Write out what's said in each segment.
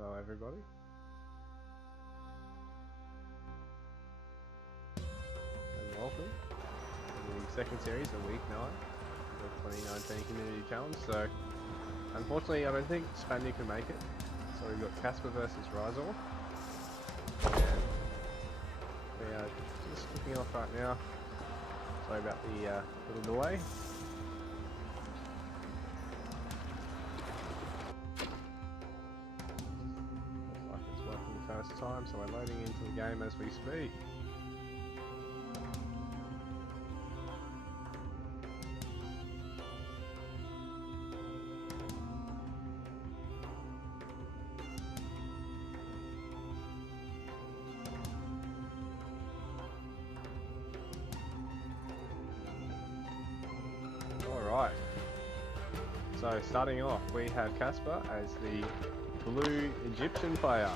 Hello everybody. And welcome to the second series of week 9 of the 2019 Community Challenge. So, unfortunately I don't think Spaniard can make it. So we've got Casper versus Rizor. And we are just kicking off right now. Sorry about the little delay. First time, so we're loading into the game as we speak. Alright, so starting off we have Casper as the blue Egyptian player,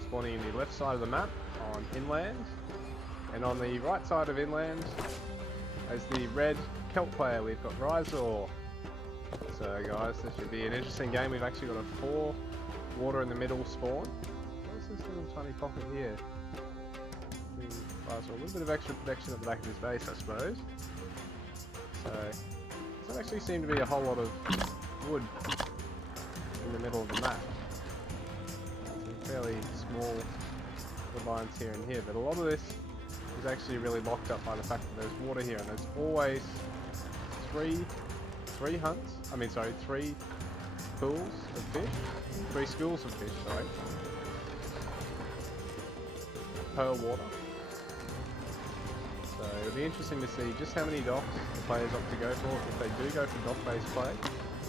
spawning in the left side of the map on inland, and on the right side of inland as the red Celt player we've got Rizor. So guys, this should be an interesting game. We've actually got a 4 water in the middle spawn. What's this little tiny pocket here? Rizor, a little bit of extra protection at the back of his base, I suppose. So doesn't actually seem to be a whole lot of wood in the middle of the map. Fairly small lines here and here, but a lot of this is actually really locked up by the fact that there's water here, and there's always three pools of fish, 3 schools of fish, sorry, per water. So it'll be interesting to see just how many docks the players opt to go for. If they do go for dock-based play,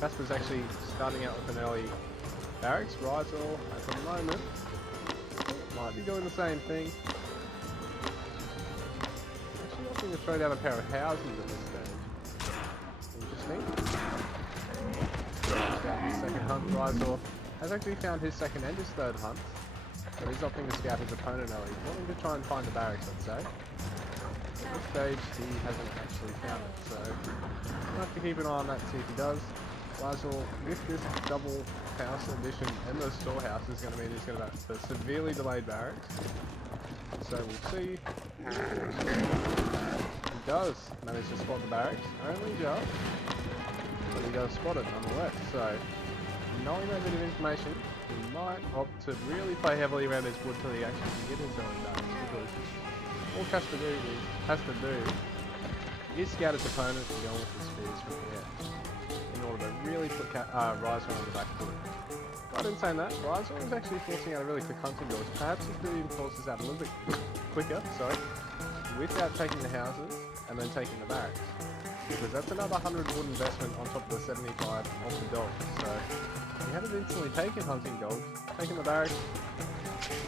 Casper's actually starting out with an early barracks. Rizor at the moment might be doing the same thing. Actually opting to throw down a pair of houses at this stage. Interesting. Scout his second hunt. Rizor has actually found his second and his third hunt, but he's opting to scout his opponent early. He's wanting to try and find the barracks, I'd say. At this stage he hasn't actually found it, so we'll have to keep an eye on that to see if he does. Rizor, with this double house addition and the storehouse, is going to mean he's going to have the severely delayed barracks. So we'll see. He does manage to spot the barracks, only just, but he does spot it nonetheless. So knowing that bit of information, he might opt to really play heavily around his wood till he actually can get his early barracks, because all Casper has to do is scout his opponent and go with his spears from here, in order to really put Rizor on the back foot. But in saying that, Rizor is actually forcing out a really quick hunting dodge. Perhaps he could even force this out a little bit quicker, without taking the houses and then taking the barracks. Because that's another 100 wood investment on top of the 75 of the dog. So he had it instantly taken hunting dogs, taken the barracks,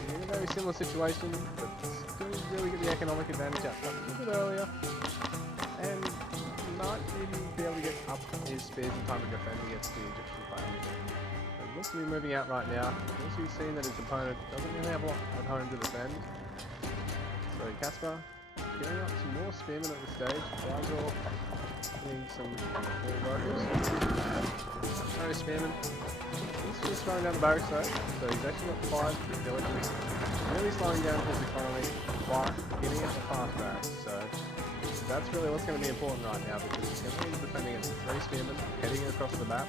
in a very similar situation, but still really get the economic advantage out a little bit earlier. And might even be able to get up his spears in time to defend against the Egyptian player. It looks to be moving out right now. Also, he's seen that his opponent doesn't really have a lot at home to defend. So Casper getting up some more spearmen at this stage. Rizor getting some more workers. No spearmen. He's just throwing down the barracks though. So he's actually got 5 villagers. Really slowing down his economy while getting at the fast barracks. So that's really what's going to be important right now, because he's going to be defending against 3 spearmen heading across the map.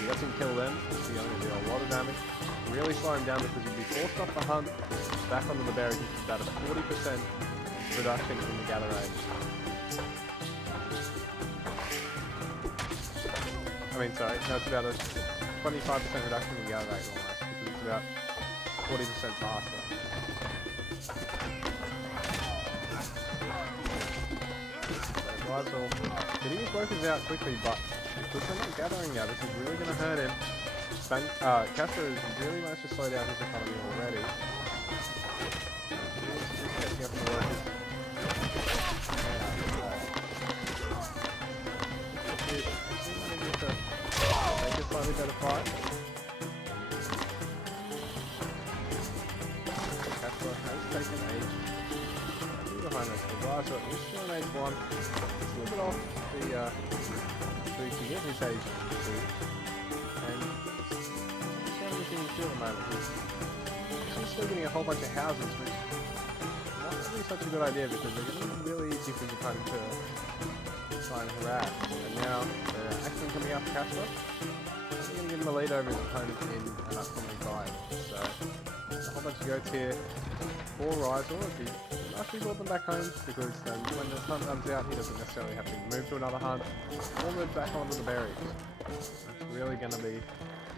He doesn't kill them, he's going to do a lot of damage. Really slow him down because he'll be forced off the hunt, back onto the barracks, which is about a 40% reduction in the gather rate. It's about a 25% reduction in the gather rate almost, because it's about 40% faster. Rizor getting his workers out quickly, but because they're not gathering now, this is really going to hurt him. Casper has really managed to slow down his economy already. He's catching up on the workers. Make a slightly better fight. Casper has taken age. Behind us, the Rizor is still on age 1. It's a little bit off the booty near his age too. And it's the only thing you feel at the moment is she's still getting a whole bunch of houses, which not really such a good idea because they're getting really easy for your opponent to try and harass. And now the Axeman coming up for Casper. They're going to give him a lead over his opponent in an upcoming fight. So a whole bunch of goats here for Rizal. If he actually brought them back home because when the hunt runs out, he doesn't necessarily have to move to another hunt or move back onto the berries. It's really going to be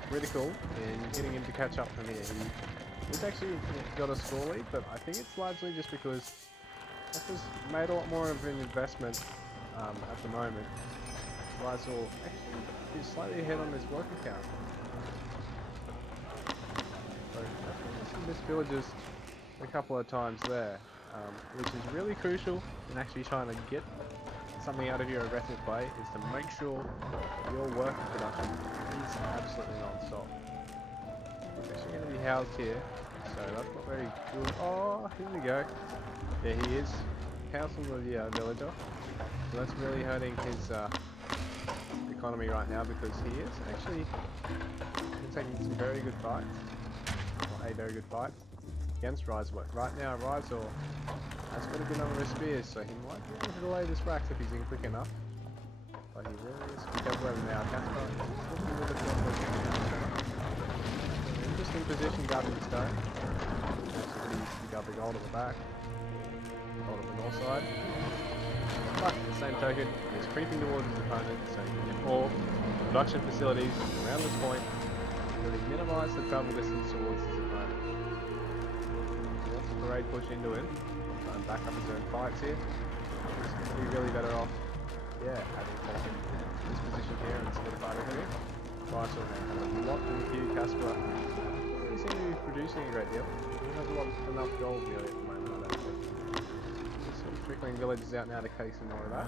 critical in getting him to catch up from here. He's actually got a score lead, but I think it's largely just because Casper's made a lot more of an investment at the moment. Rizal actually is slightly ahead on his worker count. So that's missed villages a couple of times there, which is really crucial in actually trying to get something out of your aggressive play, is to make sure your worker production is absolutely non-stop. He's actually going to be housed here, so that's not very good. Oh, here we go. There he is, housed on the villager. So that's really hurting his economy right now because he is actually taking some very good fights, or a very good fight, against Rizal. Right now, Rizal has got a good number of spears, so he might be able to delay this Rax if he's in quick enough. But he really is careful over now. Casper is looking with the field. Interesting position guarding the stone. Actually, you got the gold at the back, gold at the north side. But at the same token, he's creeping towards his opponent, so he can get more production facilities around this point, really minimise the travel distance towards his opponent. He wants a parade push into him, try and back up his own fights here. He's going to be really better off, having taken this position here and solidified everything. Rizal now kind of locked in the queue. Casper really seem to be producing a great deal. He doesn't have enough gold really at the moment, I don't think. Trickling villages out now to case some more of that.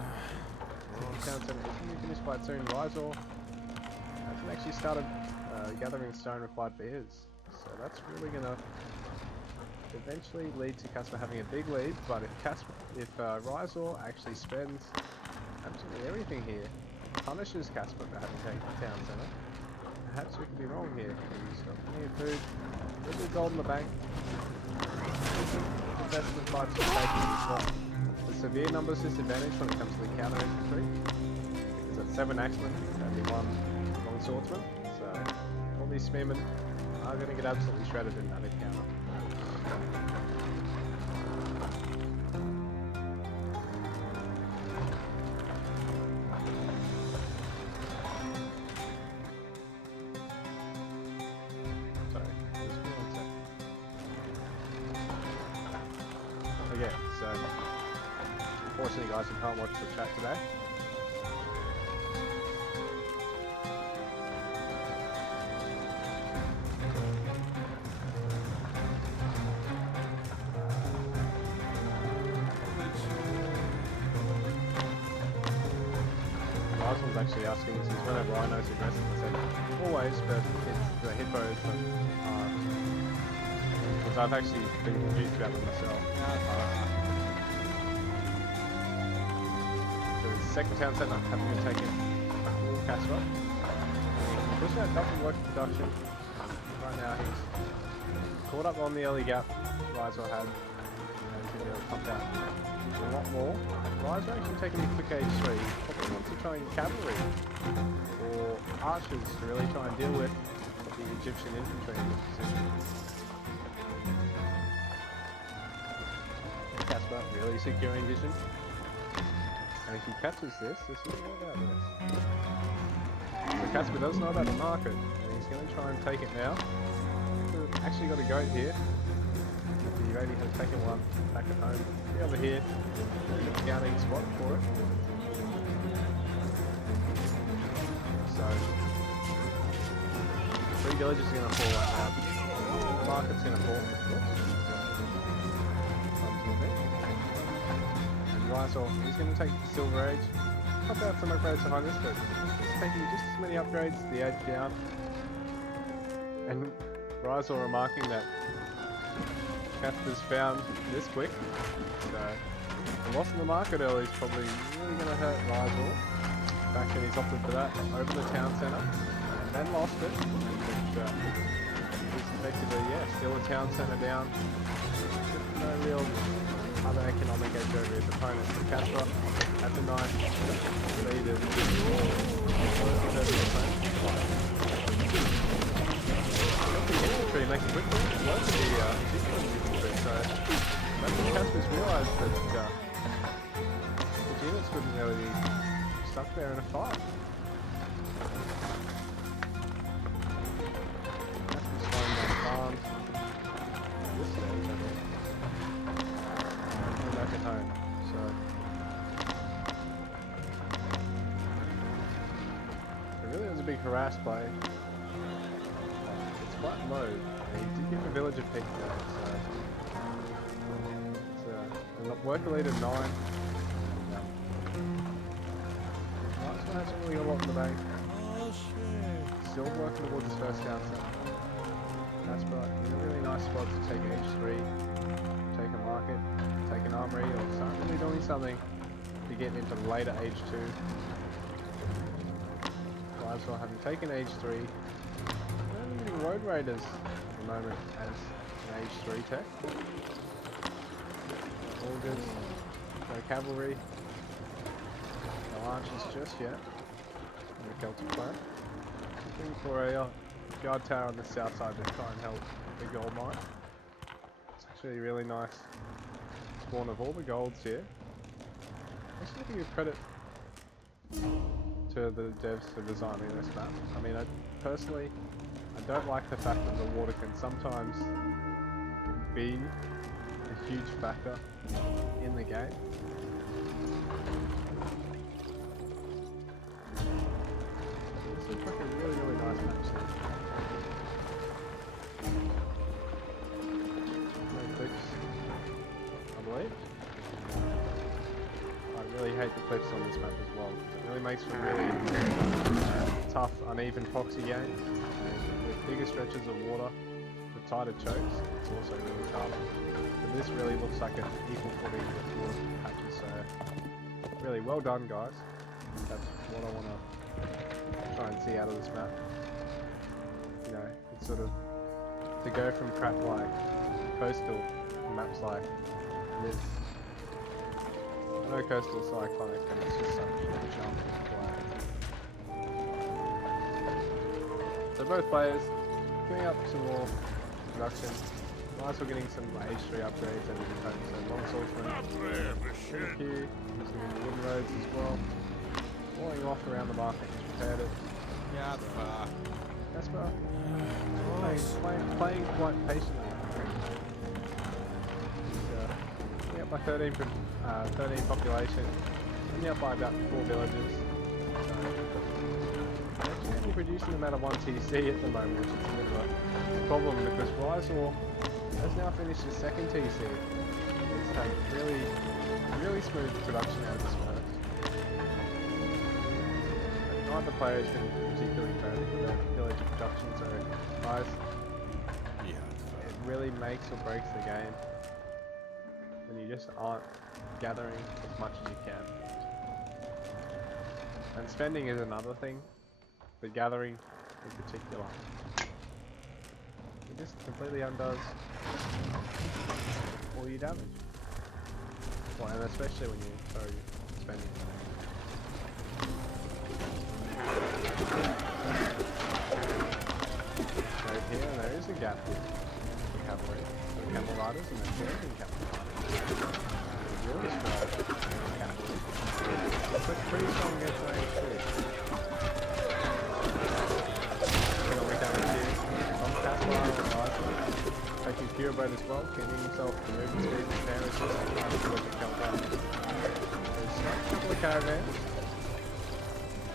Town centre is going to be finished quite soon. Rizal hasn't actually started gathering stone required for his, so that's really going to eventually lead to Casper having a big lead. But if Rizal actually spends absolutely everything here, punishes Casper for having taken the town centre, perhaps we could be wrong here. He's got plenty of food, a little bit of gold in the bank. Investment fights for taking as well. The severe numbers disadvantage when it comes to the counter infantry. Because at 7 axemen, only 1 long swordsman. So all these spearmen are going to get absolutely shredded in that encounter. Okay, so unfortunately guys, you can't watch the chat today. Rizal's actually asking since whenever Rhino's aggressive, I said always, but it's the hippos that because I've actually been confused about them myself. The second town centre having been taken all Casper. He pushed out double work production. Right now he's caught up on the early gap Rizal had. And he's going to pump out a lot more. Rizal actually taking a quick H3. Probably wants to try and cavalry or archers to really try and deal with the Egyptian infantry in this position. Casper really securing vision. And if he catches this is all about this. So Casper does know about the market, and he's going to try and take it now. He's actually got a goat here. The Iradi has taken one back at home. The other here, really good scouting spot for it. So, 3 villages are going to fall right now. The market's going to fall. Rizal, he's going to take the Silver Age, pop out some upgrades behind this, but he's taking just as many upgrades to the Age down. And Rizal remarking that Casper's found this quick, so the loss in the market early is probably really going to hurt Rizal. fact that he's opted for that over the town centre and then lost it. And it's effectively, yeah, still a town centre down. Just no real other economic edge over his opponent. So Casper at the 9 lead of he makes a quick one. It was the so I think Casper's realised that the units couldn't really be stuck there in a fight. Casper's slowing down farms. This stage, I think. We're back at home, so it really was a big harass play. It's quite low. He did give the village a pick there, so it's worker lead of 9. Last one hasn't really got a lot in the bank. Still working towards his first down center. That's right, in a really nice spot to take H3, take a market, take an armory, or start really doing something to get into later H2. Glasgow having taken H3, Road Raiders at the moment as an H3 tech. Augers, no cavalry, no archers just yet. And the Celtic player. Looking for a guard tower on the south side to try and help the gold mine. It's actually a really nice spawn of all the golds here. I just want to give credit to the devs for designing this map. I mean, personally, I don't like the fact that the water can sometimes be a huge factor in the game. This looks like a really, really nice map set. No cliffs, I believe. I really hate the cliffs on this map as well. It really makes for really tough, uneven proxy games. With bigger stretches of water, with tighter chokes, it's also really tough. But this really looks like an equal footing with water patches, so really well done, guys. That's what I want to try and see out of this map. You know, it's sort of to go from crap like coastal maps like this. I know coastal is iconic and it's just such a jump to play. So both players giving up some more production. Nice, we're getting some H3 upgrades over the time. So long swordsman, thank you. Using the wooden roads as well. Walling off around the market, he's repaired it. Yeah, That's well. Playing quite patiently. He's up by 13 population. Only up by about 4 villages. So, actually producing them out of 1 TC at the moment, which is a bit of a problem because Rysor has now finished his 2nd TC. It's had really smooth production out of this first. Neither player has been particularly noted for their village production, so guys, it really makes or breaks the game when you just aren't gathering as much as you can. And spending is another thing, but gathering in particular. It just completely undoes all your damage. Well, and especially when you're spending. Right here, there is a gap with the cavalry, the camel riders, and the American cavalry. Really strong cavalry. But pretty strong against the H3. Economic damage here from Casper and Rysor. Taking Pure Boat as well, getting himself the movement speed and damage just trying to look at countdown. There's a couple of caravans.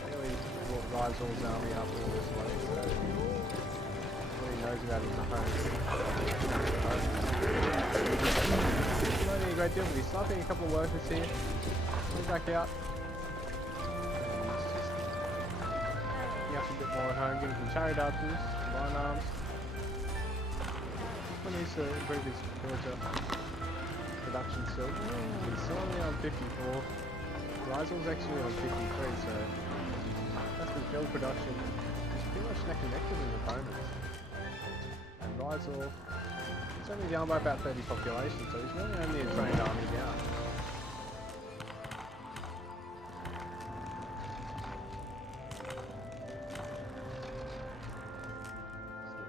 Really brought Rysor's army up all this way, so really knows about his opponent. He's learning a great deal, but he's sniping a couple of workers here. He's back out. And he's just a bit more at home, getting some chariot archers, line arms. He needs to improve his villager production still. He's still only on 54. Rysor's actually on 53, so build production is pretty much neck and neck with his opponents. And Rizal, he's only down by about 30 population, so he's really only a trained army down.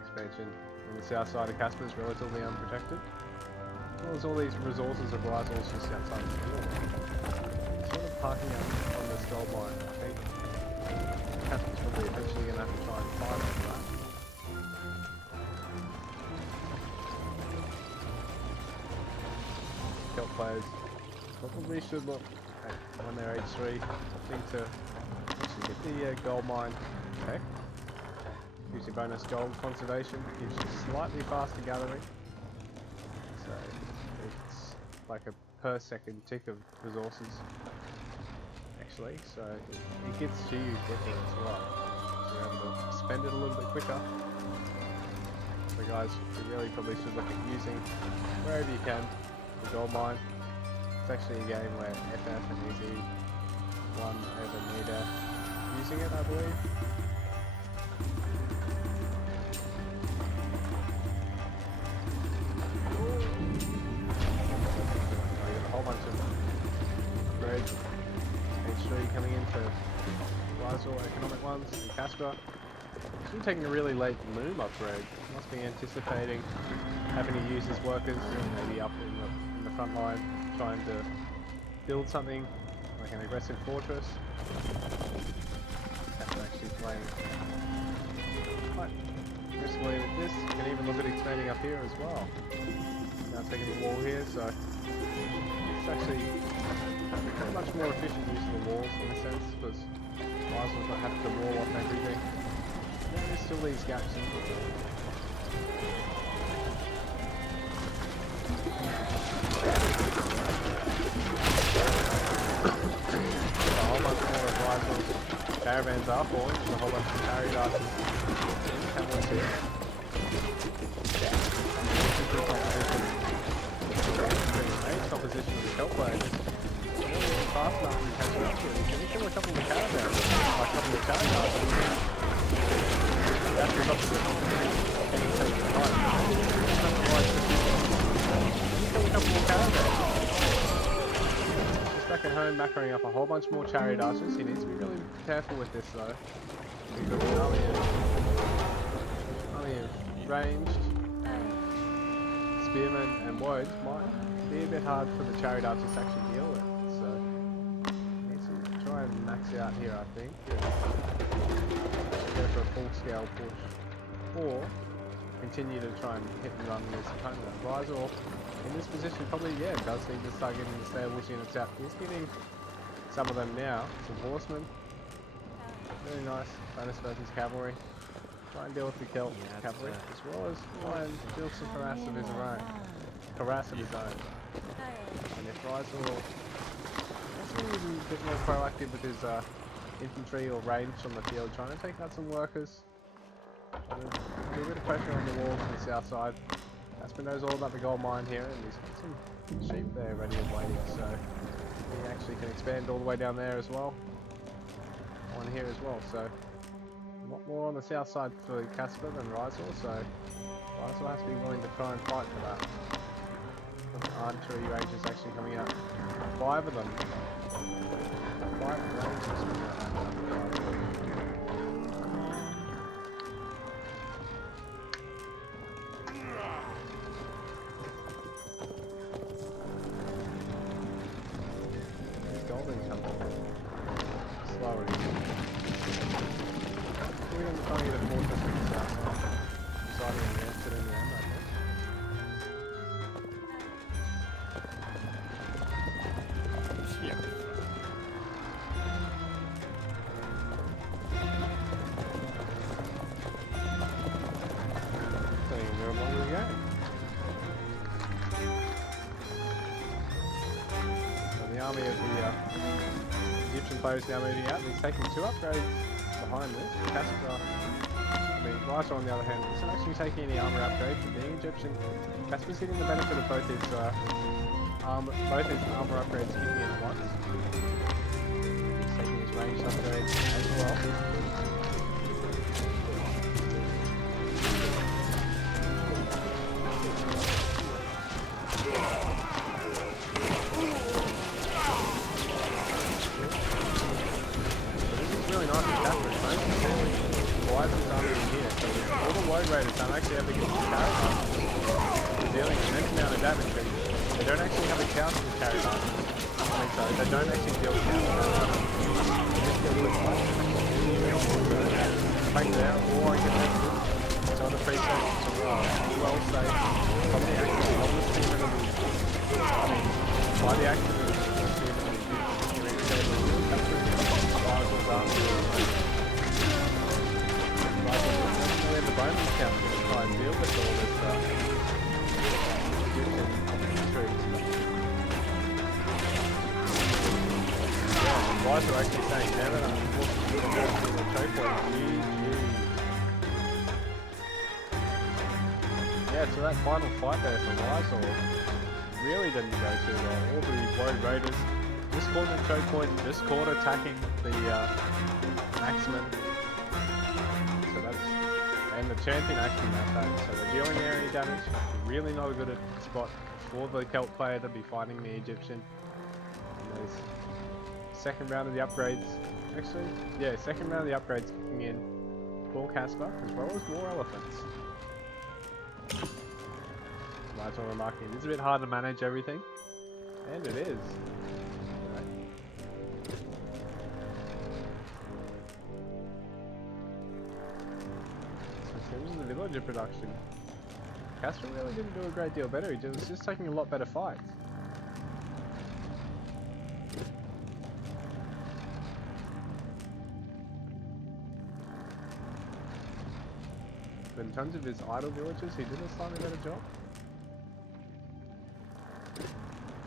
Expansion on the south side of Casper is relatively unprotected. As well as all these resources of Rizal's just outside the field. Sort of parking up on this gold mine, I think. Casper's probably eventually going to have to try and fight on that. Kelp players probably should look at on their H3, I think, to actually get the gold mine tech. Gives you bonus gold conservation, gives you slightly faster gathering. So it's like a per second tick of resources actually, so it gets to you quicker as well. So you're able to spend it a little bit quicker. So guys, you really probably should look at using wherever you can the gold mine. It's actually a game where FF and EZ won over Nida using it, I believe. Coming in for Rizal economic ones and Casper. He's taking a really late loom upgrade. Must be anticipating having to use his workers maybe up in the front line, trying to build something like an aggressive fortress. That's actually playing quite riskily with this. You can even look at expanding up here as well. Now taking the wall here, so it's actually very much more efficient use of the walls in a sense, because Rizal's not having to wall off everything. And then there's still these gaps in the wall. A whole bunch more of Rizal's caravans are falling, there's a whole bunch of chariot archers in camels here. Opposition to the Kelp players. Fast enough to catch up to it. Can you kill a couple of the caravans? A couple of chariot archers. That's the opposite. Can you take the time? Kill a couple of caravans. Just back at home, macroing up a whole bunch more chariot archers. He needs to be really careful with this though. Because the army of ranged spearmen and wards might be a bit hard for the chariot archers to actually deal with. So needs to try and max out here, I think. Go for a full scale push. Or continue to try and hit and run this opponent. Rizal in this position probably does need to start getting the stables units out. He's getting some of them now. Some horsemen. Really nice. Bonus versus cavalry. Try and deal with the Kelp cavalry as well as try and build some harass of his own. And if Rizal is a bit more proactive with his infantry or range on the field, trying to take out some workers, trying to do a bit of pressure on the walls on the south side. Casper knows all about the gold mine here, and he's got some sheep there ready and waiting, so he actually can expand all the way down there as well. On here as well, so a lot more on the south side for Casper than Rizal, so Rizal has to be willing to try and fight for that. Archery rangers actually coming out. 5 of them. 5 rangers coming out. There's Golden coming. Slower. We're going to try and get a fortress in the south now. Deciding against it in the end, I think. Army of the Egyptian players now moving out, and he's taking 2 upgrades behind this. Casper, Rizal on the other hand, isn't actually taking any armor upgrades, but being Egyptian, Casper's getting the benefit of both his armor upgrades kicking in at once. He's taking his ranged upgrades as well. Risers aren't even here, so all the Woad Raiders don't actually have to get the carry buttons. They're dealing an immense amount of damage, but they don't actually have a counter to carry buttons. I mean, sorry, they don't actually deal counter damage. They just deal with fight. Take it out, or I can make it. So on the preset, it's well safe. From the active, on the steam and the I mean, by the active and the steam and the you reach the really come through here. Risers are where the bonus count to try and deal with all this yeah, the guys are actually saying never the choke point. GG. Yeah, so that final fight there for Rysor really didn't go too well. All the Woad Raiders just caught the choke point, just caught attacking the Axeman. And the champion actually mapped that, so they're dealing area damage, really not a good spot for the Celt player to be fighting the Egyptian. And there's second round of the upgrades, actually, yeah, second round of the upgrades kicking in for Casper, as well as more elephants. Right on remarking, it's a bit hard to manage everything, and it is. In terms of the villager production, Casper really didn't do a great deal better, he was just taking a lot better fights. But in terms of his idle villagers, he did a slightly better job.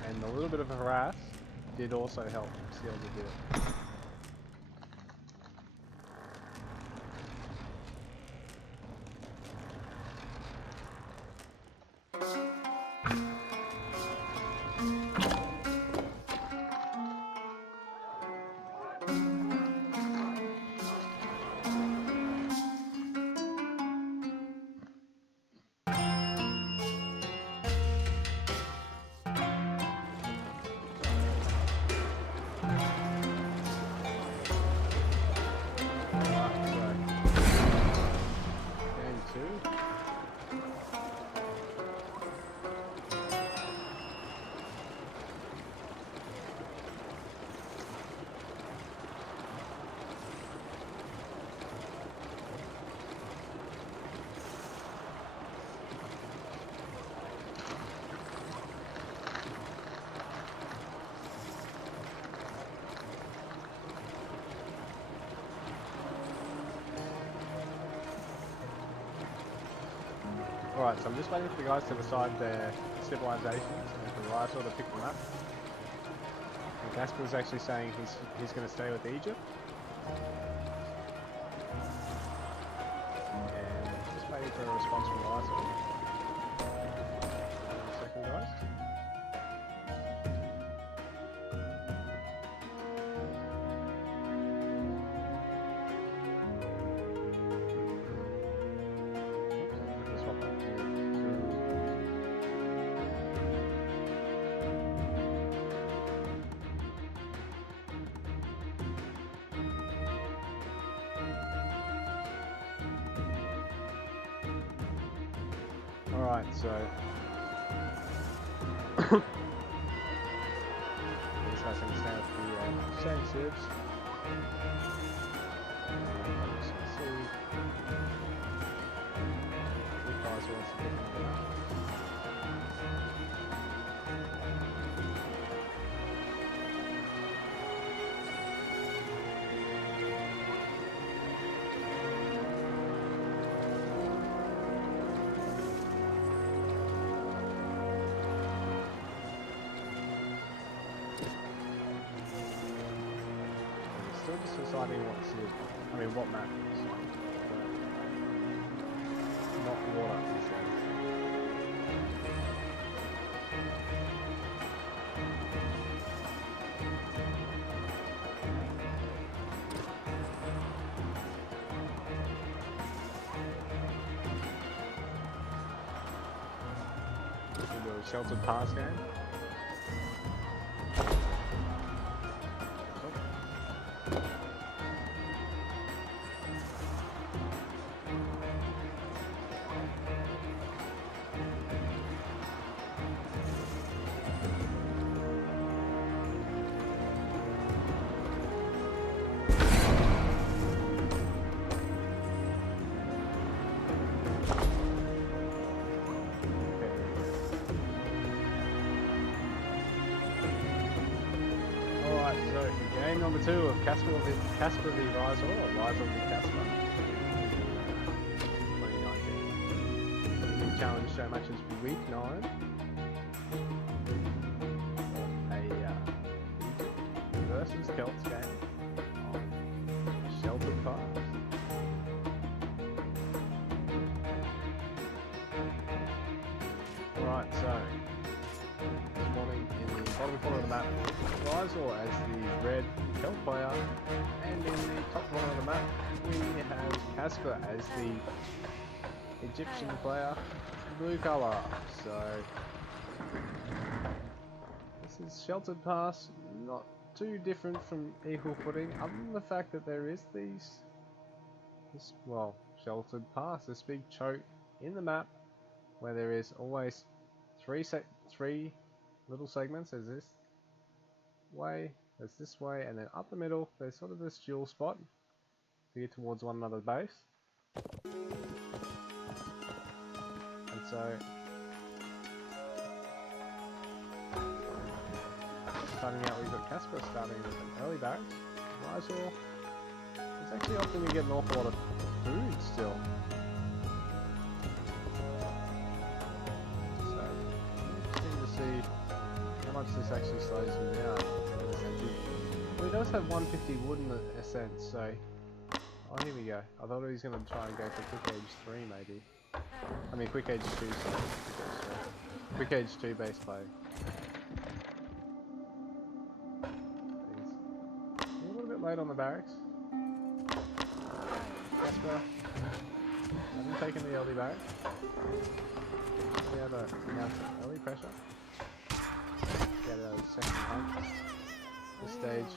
And a little bit of a harass did also help seal the deal. Alright, so I'm just waiting for the guys to decide their civilizations and for Rysor to pick them up. And Casper's actually saying he's going to stay with Egypt. And just waiting for a response from Rysor. One second, guys. Alright, so these guys are going to stay with the same civs. I'm just going to see if guys wants to pick them up. Still just deciding what map is. Not water, he says. We'll do a sheltered pass game. number 2 of Casper v Rizal, or Rizal v Casper. 2019. Big challenge show matches week 9. Versus Celts game on Sheltered Pass. Right, so this morning in the bottom corner of the map, Rizal as the red Celt player, and in the top corner of the map we have Casper as the Egyptian player, blue colour. So this is Sheltered Pass, not too different from Equal Footing, other than the fact that there is this Sheltered Pass, this big choke in the map where there is always three little segments. There's this way, there's this way, and then up the middle there's sort of this dual spot to get towards one another's base. And so starting out, we've got Casper starting with an early barracks. Rizal is actually opting to get an awful lot of food still. So, interesting to see how much this actually slows him down. Well, he does have 150 wood in the ascent, so... Oh, here we go. I thought he was going to try and go for Quick Age 3 maybe. I mean Quick Age 2, sorry. Quick Age 2 base play. Late on the barracks. Casper hasn't taken the early barracks. We have a early pressure. Get a second hunt. This stage,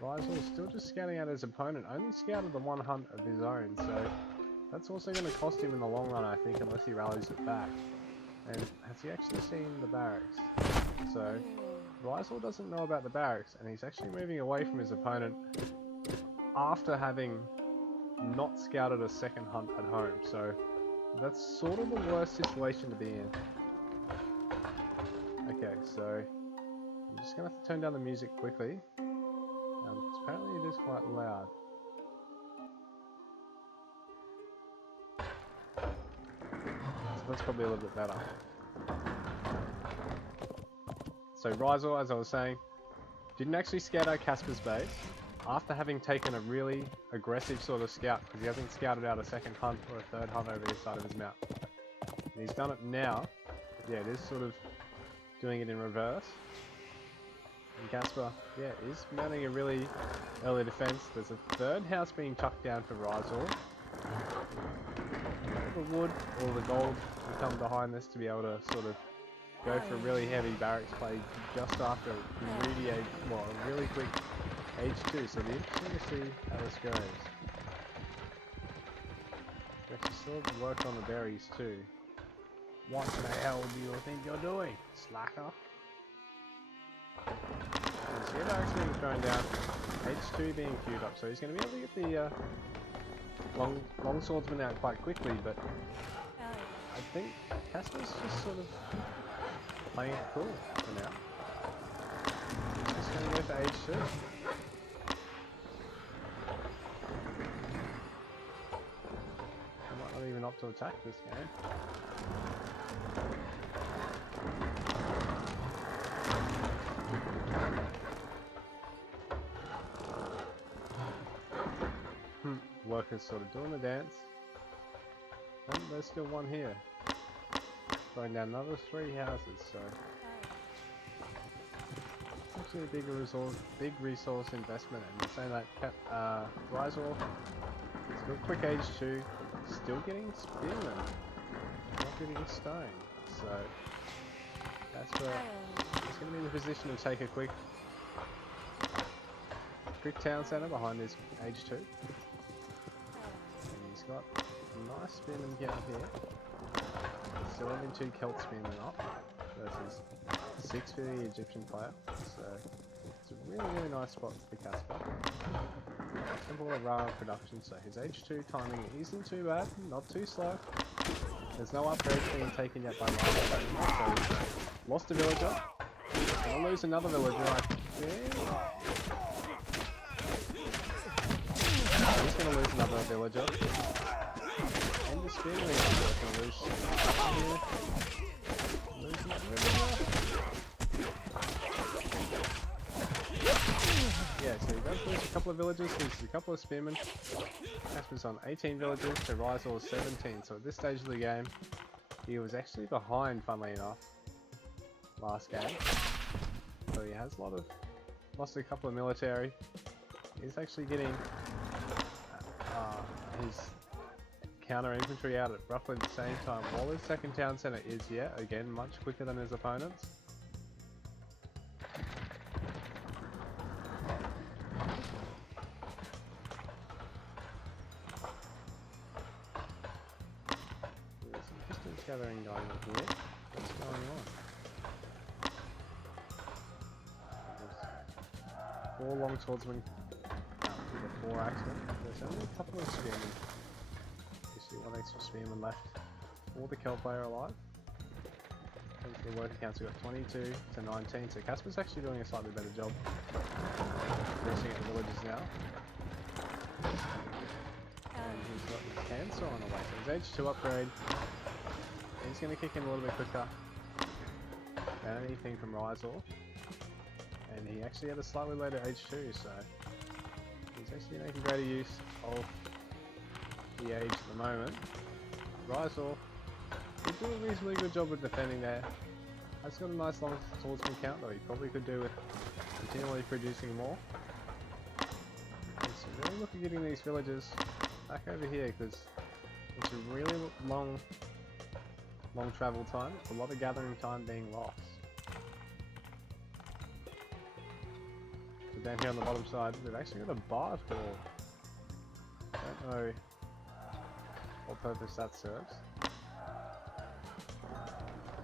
Rizal is still just scouting out his opponent. Only scouted the one hunt of his own, so that's also going to cost him in the long run, I think, unless he rallies it back. And has he actually seen the barracks? So Rizal doesn't know about the barracks, and he's actually moving away from his opponent after having not scouted a second hunt at home. So that's sort of the worst situation to be in. Okay, so I'm just going to have to turn down the music quickly, because apparently it is quite loud. So that's probably a little bit better. So Rizal, as I was saying, didn't actually scout out Casper's base after having taken a really aggressive sort of scout, because he hasn't scouted out a second hunt or a third hunt over this side of his map. And he's done it now. Yeah, it is sort of doing it in reverse. And Casper, yeah, is mounting a really early defense. There's a third house being chucked down for Rizal. The wood or the gold will come behind this to be able to sort of go for a really heavy barracks play just after a really quick H2, so it'll be interesting to see how this goes. We actually still work on the berries too. What the hell do you think you're doing, slacker? And so barracks being thrown down, H2 being queued up, so he's going to be able to get the long swordsman out quite quickly, but I think Casper's just sort of playing it cool for now. He's just going to go for H2. I might not even opt to attack this game. Workers sort of doing the dance. And there's still one here. Going down another 3 houses, so actually a big resource investment, and saying that Rizal still quick H2, still getting spearmen, not getting stone, so that's where he's going to be in the position to take a quick town centre behind his H2. And he's got a nice spearman count here. Still only 2 Celts spearmen up versus 6 for the Egyptian player, so it's a really nice spot for Casper. Simple Rara production, so his H2 timing isn't too bad, not too slow. There's no upgrades being taken yet by Rara, so he's lost a villager. Gonna lose another villager, I think. going to lose another villager. And the spear leader is going to lose here. Lose another villager. Yeah, so he does lose a couple of villagers, loses a couple of spearmen. Casper's on 18 villagers to Rizal 17, so at this stage of the game, he was actually behind, funnily enough, last game. So he has lost a couple of military. He's actually getting his counter infantry out at roughly the same time, while his second town centre is yet again much quicker than his opponents. There's some distance gathering going on here. What's going on? There's 4 long swordsmen, 4 axemen. There's only a couple of spearmen. You see 1 extra spearman left for the Kelp player alive. And for the worker counts, we've got 22 to 19, so Casper's actually doing a slightly better job progressing at the villages now. And he's got his cancer on the way, so his H2 upgrade. He's going to kick in a little bit quicker than anything from Rizal. And he actually had a slightly later H2, so he's actually making greater use of the age at the moment. Rizal did do a reasonably good job of defending there. Has got a nice long swordsman count, though he probably could do with continually producing more. It's really looking at getting these villagers back over here, because it's a really long travel time, a lot of gathering time being lost. So down here on the bottom side, we've actually got a bard horde. Don't know what purpose that serves.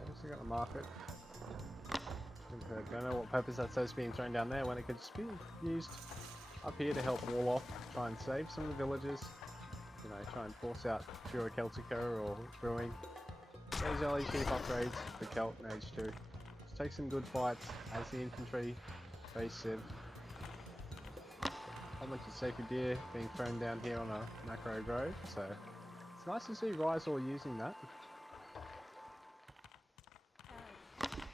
Also got the market. Don't know what purpose that serves being thrown down there when it could just be used up here to help wall off, try and save some of the villages. You know, try and force out Pura Celtica or Brewing. Those early cheap upgrades for Celt and H2. Just take some good fights as the infantry base Civ. Not much of sacred deer being thrown down here on a macro grove, so it's nice to see Rizal using that.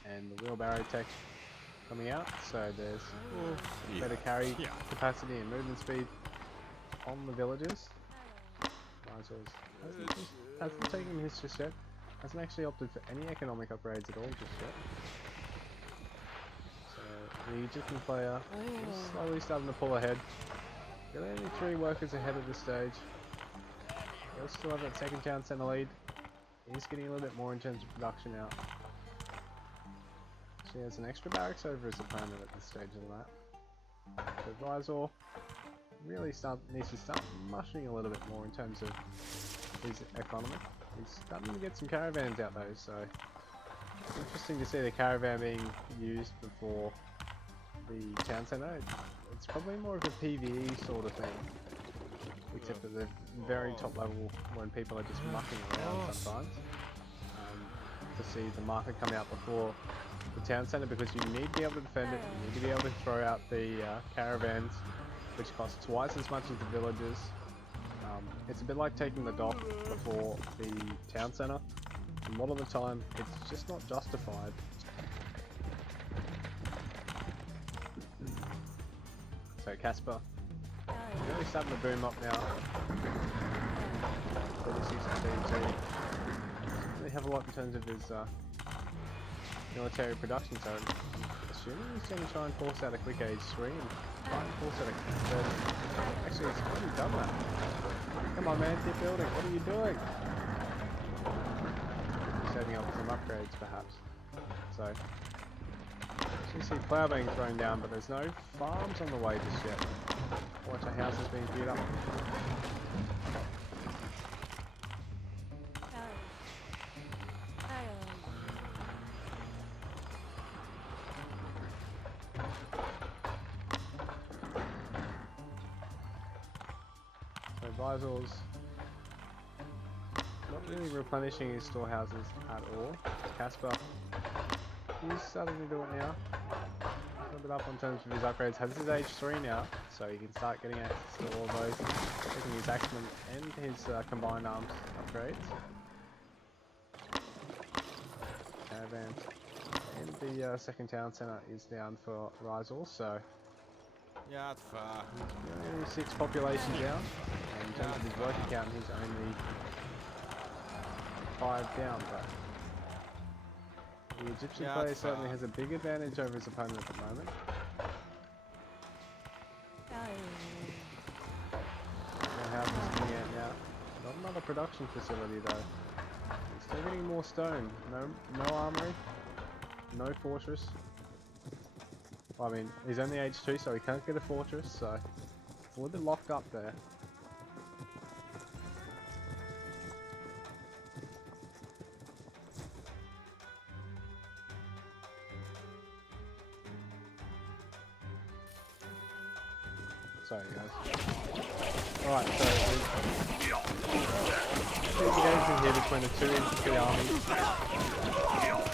And the wheelbarrow tech coming out, so there's better carry capacity and movement speed on the villagers. Rizal hasn't taken his just yet. Hasn't actually opted for any economic upgrades at all just yet. So the Egyptian player is slowly starting to pull ahead. Really only 3 workers ahead at this stage. He'll still have that second town centre lead. He's getting a little bit more in terms of production out. So he has an extra barracks over his opponent at this stage of the map. So Rizal really needs to start mushing a little bit more in terms of his economy. He's starting to get some caravans out though, so it's interesting to see the caravan being used before the town centre. It's probably more of a PvE sort of thing, except at the very top level when people are just mucking around sometimes. To see the market come out before the town centre, because you need to be able to defend it, you need to be able to throw out the caravans, which cost twice as much as the villagers. It's a bit like taking the dock before the town centre. A lot of the time, it's just not justified. So Casper, really starting to boom up now. 36 and 32. Doesn't really have a lot in terms of his military production, so I'm assuming he's going to try and force out a quick age 3 and try and force out a third. Actually, he's already done that. Come on man, keep building, what are you doing? He's setting up some upgrades perhaps. So, you see plough being thrown down, but there's no farms on the way just yet. Watch our houses being cleared up. So Rizal's not really replenishing his storehouses at all. Casper, he's starting to do it now. little bit up on terms of his upgrades. Has his H3 now, so he can start getting access to all of those. Taking his Axeman and his combined arms upgrades. Caravans. And the second town centre is down for Rizal, so Yeah, it's far. he's only 6 population down. And in terms of his worker count, he's only 5 down, but the Egyptian Yeah, player it's certainly far. has a big advantage over his opponent at the moment. How he's coming out now. Not another production facility though. He's still getting more stone. No armory. No fortress. Well, I mean, he's only H2, so he can't get a fortress, so a little bit locked up there. Sorry guys. Alright, so the engagement here between the two infantry armies.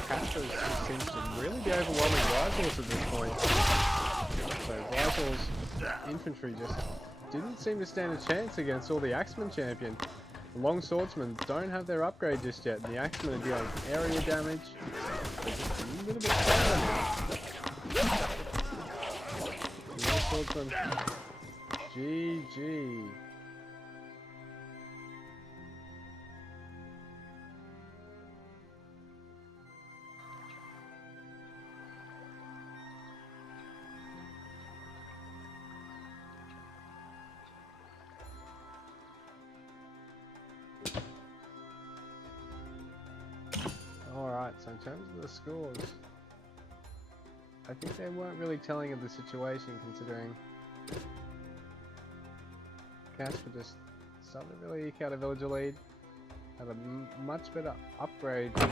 Casper seems to really be overwhelming Rizals at this point. So Rizal's infantry just didn't seem to stand a chance against all the Axeman champion. The long swordsmen don't have their upgrade just yet, and the Axemen are dealing area damage. They're just a little bit slower now. The long swordsmen. GG. Alright, so in terms of the scores, I think they weren't really telling of the situation considering Casper just started to really eke out a villager lead, had a much better upgrade lead.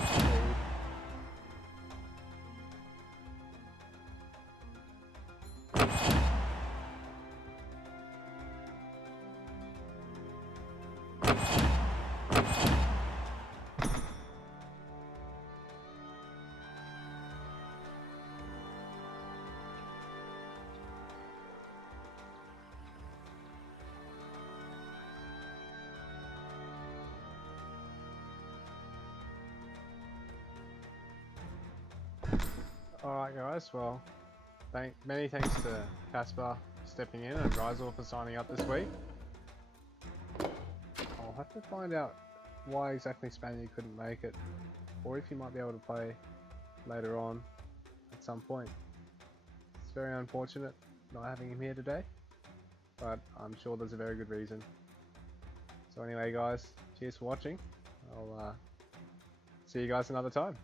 Alright guys, well, many thanks to Casper stepping in and Rizal for signing up this week. I'll have to find out why exactly Spaniard couldn't make it, or if he might be able to play later on at some point. It's very unfortunate not having him here today, but I'm sure there's a very good reason. So anyway guys, cheers for watching. I'll see you guys another time.